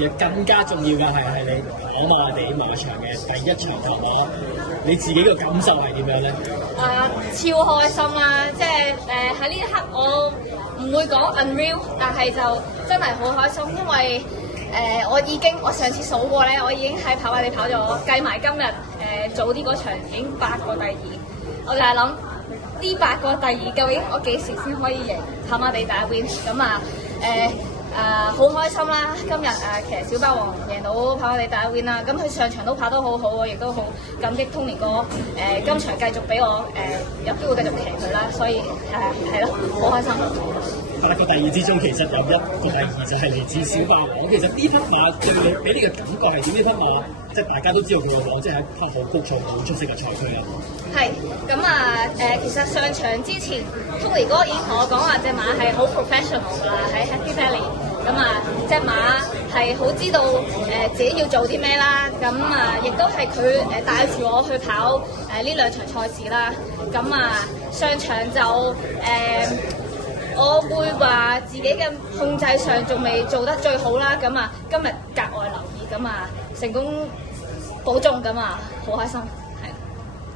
事咧，更加重要嘅係你跑馬地馬場嘅第一場跑馬，你自己嘅感受係點樣咧？超開心啦！即係喺呢一刻我唔會講 unreal， 但係就真係好開心，因為我上次數過咧，我已經喺跑馬地跑咗，計埋今日早啲嗰場已經8個第二，我就係諗呢8個第二究竟我幾時先可以贏跑馬地第一 win？ 咁好開心啦！今日其實小霸王贏到跑馬地第一 win 啦，咁佢上場都跑得好好，我亦都好感激 Tony 哥今場繼續俾我有機會繼續騎佢啦，所以係咯，好開心。8個第二之中，其實有1個第二就係嚟自小霸王。其實呢匹馬對你俾你嘅感覺係點？呢匹馬即係大家都知道佢個網，即係一匹好高速、好出色嘅賽區啦。係咁其實上場之前 ，Tony 哥已經同我講話隻馬係好 professional 㗎啦，喺 Happy Valley。隻馬係好知道自己要做啲咩啦。亦都係佢帶住我去跑呢2場賽事啦。上場就我會話自己嘅控制上仲未做得最好啦。今日格外留意，成功保中好開心。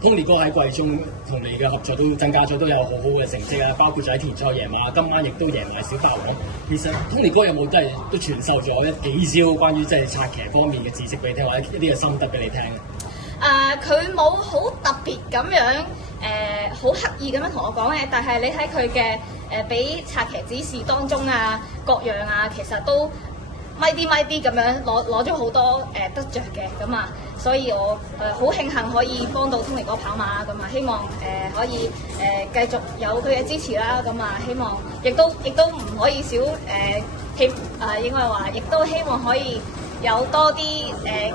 Tony 哥喺季中同你嘅合作都增加咗，都有好好嘅成績啦，包括咗喺田賽贏馬，今晚亦都贏埋小霸王。其實 Tony 哥有冇都傳授咗幾招關於即係策騎方面嘅知識俾你聽，或者一啲嘅心得俾你聽？佢冇好特別咁樣好刻意咁樣同我講嘅，但係你睇佢嘅俾策騎指示當中各樣其實都咪啲咁樣攞咗好多得着嘅。所以我好慶幸可以幫到 Tony 哥跑馬，希望可以繼續有佢嘅支持啦。希望亦都唔可以少應該話亦都希望可以有多啲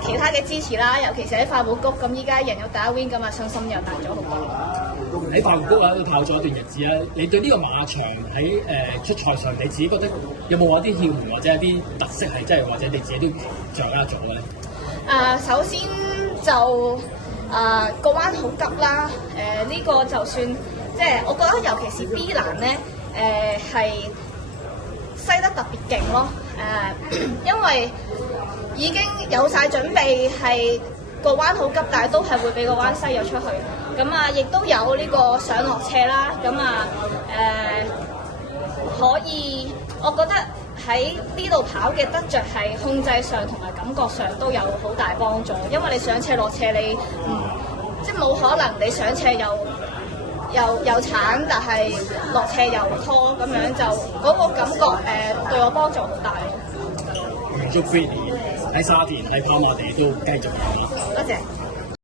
其他嘅支持啦，尤其是喺快活谷依家贏咗第一 win，信心又大咗好多。喺快活谷喺度跑咗一段日子啦，你對呢個馬場喺出賽上你自己覺得有冇話啲竅門或者一啲特色係即係或者你自己都掌握咗咧？首先就個彎好急啦，呢個就算即係我覺得尤其是 B 欄咧係西得特別勁咯，因為已經有晒準備係個彎好急，但係都係會俾個彎西咗出去，亦都有呢個上落斜啦，可以我覺得喺呢度跑嘅得着係控制上同埋感覺上都有好大幫助，因為你上斜落斜你即係冇可能你上斜又鏟，但係落斜又拖咁樣，就嗰個感覺對我幫助好大咯。預祝 Britney 喺沙田喺跑馬地都繼續贏啦！多謝。